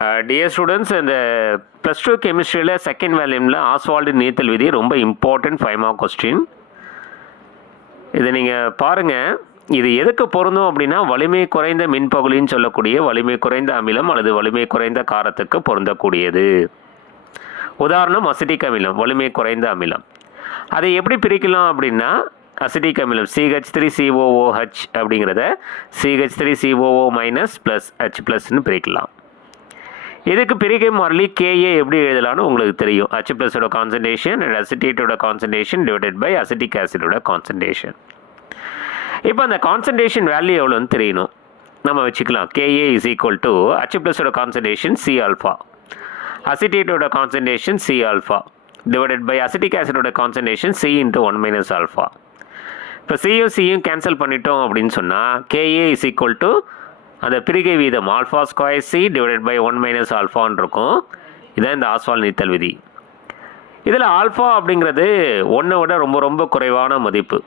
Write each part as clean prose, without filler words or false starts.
Dear students, இந்த plus two கெமிஸ்ட்ரியில் second வேல்யூமில் Oswald நீத்தல் விதி ரொம்ப இம்பார்ட்டன்ட் 5 மார்க் கொஸ்டின். இதை நீங்கள் பாருங்கள். இது எதுக்கு பொருந்தும் அப்படின்னா, வலிமை குறைந்த மின்பகுளின்னு சொல்லக்கூடிய வலிமை குறைந்த அமிலம் அல்லது வலிமை குறைந்த காரத்துக்கு பொருந்தக்கூடியது. உதாரணம் அசிட்டிக் அமிலம், வலிமை குறைந்த அமிலம். அதை எப்படி பிரிக்கலாம் அப்படின்னா, அசிட்டிக் அமிலம் CH3COOH அப்படிங்கிறத CH3COO மைனஸ் ப்ளஸ் H ப்ளஸ்ன்னு பிரிக்கலாம். இதுக்கு பிரிக்கை மாறிலி KA எப்படி எழுதலான்னு உங்களுக்கு தெரியும். H ப்ளஸோட கான்சன்ட்ரேஷன் அண்ட் அசிட்டேட்டோட கான்சன்ட்ரேஷன் டிவைடட் பை அசிட்டிக் ஆசிடோட கான்சன்ட்ரேஷன். இப்போ அந்த கான்சன்ட்ரேஷன் வேல்யூ எவ்வளோன்னு தெரியணும். நம்ம வச்சுக்கலாம். KA is equal to H ப்ளஸோட கான்சன்ட்ரேஷன் C ஆல்ஃபா, அசிட்டேட்டோட concentration C alpha divided by acetic ஆசிடோட concentration C into 1 minus alpha. இப்போ சியும் கேன்சல் பண்ணிட்டோம் அப்படின்னு சொன்னால் KA இஸ் ஈக்குவல் டு அந்த பிரிகை வீதம் alpha square C divided by 1 minus ஆல்ஃபான்னு இருக்கும். இதான் இந்த ஆஸ்வால்டு நீத்தல் விதி. இதில் ஆல்ஃபா அப்படிங்கிறது 1 விட ரொம்ப ரொம்ப குறைவான மதிப்பு.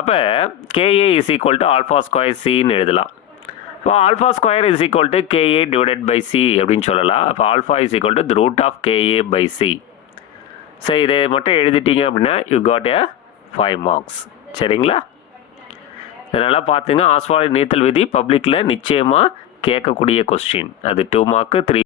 அப்போ KA is equal to alpha square Cன்னு எழுதலாம். இப்போ alpha square is equal to KA divided by C அப்படின்னு சொல்லலாம். அப்போ alpha is equal to root of KA by C. So இதை மட்டும் எழுதிட்டீங்க அப்படின்னா யூ காட் எ 5 மார்க்ஸ். சரிங்களா? இதனால் பார்த்துங்க, ஆஸ்வால்டு நீத்தல் விதி பப்ளிக்கில் நிச்சயமாக கேட்கக்கூடிய கொஸ்டின். அது 2 மார்க்கு 3